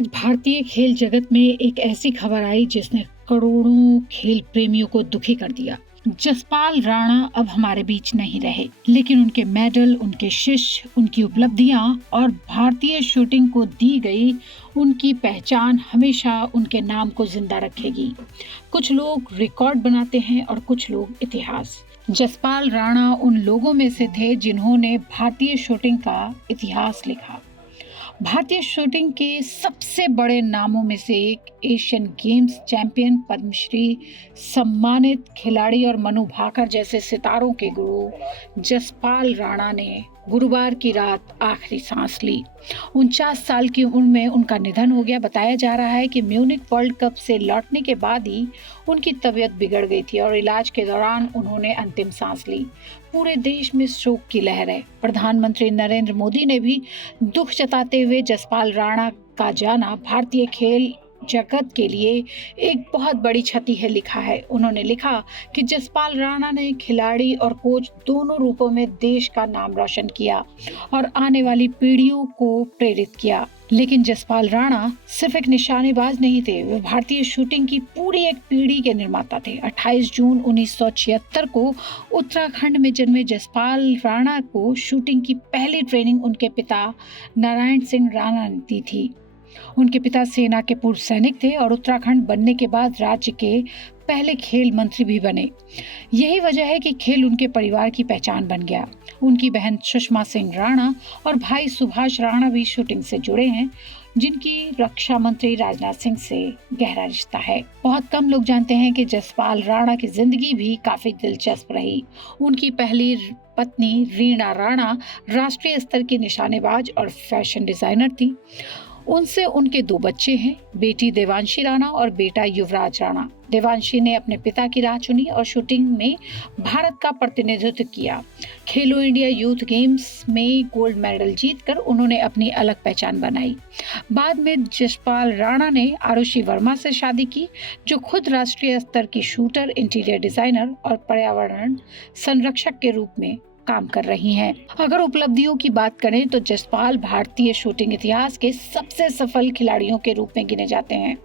आज भारतीय खेल जगत में एक ऐसी खबर आई जिसने करोड़ों खेल प्रेमियों को दुखी कर दिया। जसपाल राणा अब हमारे बीच नहीं रहे, लेकिन उनके मेडल, उनके शिष्य, उनकी उपलब्धियां और भारतीय शूटिंग को दी गई उनकी पहचान हमेशा उनके नाम को जिंदा रखेगी। कुछ लोग रिकॉर्ड बनाते हैं और कुछ लोग इतिहास। जसपाल राणा उन लोगों में से थे जिन्होंने भारतीय शूटिंग का इतिहास लिखा। भारतीय शूटिंग के सबसे बड़े नामों में से एक, एशियन गेम्स चैंपियन, पद्मश्री सम्मानित खिलाड़ी और मनु भाकर जैसे सितारों के गुरु जसपाल राणा ने गुरुवार की रात आखिरी सांस ली। 49 साल की उम्र में उनका निधन हो गया। बताया जा रहा है कि म्यूनिक वर्ल्ड कप से लौटने के बाद ही उनकी तबीयत बिगड़ गई थी और इलाज के दौरान उन्होंने अंतिम सांस ली। पूरे देश में शोक की लहर है। प्रधानमंत्री नरेंद्र मोदी ने भी दुख जताते हुए जसपाल राणा का जाना भारतीय खेल जगत के लिए एक बहुत बड़ी क्षति है लिखा है। उन्होंने लिखा कि जसपाल राणा ने खिलाड़ी और कोच दोनों रूपों में देश का नाम रोशन किया और आने वाली पीढ़ियों को प्रेरित किया। लेकिन जसपाल राणा सिर्फ एक निशानेबाज नहीं थे, वे भारतीय शूटिंग की पूरी एक पीढ़ी के निर्माता थे। 28 जून 1976 को उत्तराखंड में जन्मे जसपाल राणा को शूटिंग की पहली ट्रेनिंग उनके पिता नारायण सिंह राणा ने दी थी। उनके पिता सेना के पूर्व सैनिक थे और उत्तराखंड बनने के बाद राज्य के पहले खेल मंत्री भी बने। यही वजह है कि खेल उनके परिवार की पहचान बन गया। उनकी बहन सुषमा सिंह राणा और भाई सुभाष राणा भी शूटिंग से जुड़े हैं, जिनकी रक्षा मंत्री राजनाथ सिंह से गहरा रिश्ता है। बहुत कम लोग जानते हैं कि जसपाल राणा की जिंदगी भी काफी दिलचस्प रही। उनकी पहली पत्नी रीना राणा राष्ट्रीय स्तर की निशानेबाज और फैशन डिजाइनर थी। उनसे उनके 2 बच्चे हैं, बेटी देवांशी राणा और बेटा युवराज राणा। देवांशी ने अपने पिता की राह चुनी और शूटिंग में भारत का प्रतिनिधित्व किया। खेलो इंडिया यूथ गेम्स में गोल्ड मेडल जीतकर उन्होंने अपनी अलग पहचान बनाई। बाद में जसपाल राणा ने आरुषि वर्मा से शादी की, जो खुद राष्ट्रीय स्तर की शूटर, इंटीरियर डिजाइनर और पर्यावरण संरक्षक के रूप में काम कर रही हैं। अगर उपलब्धियों की बात करें तो जसपाल भारतीय शूटिंग इतिहास के सबसे सफल खिलाड़ियों के रूप में गिने जाते हैं।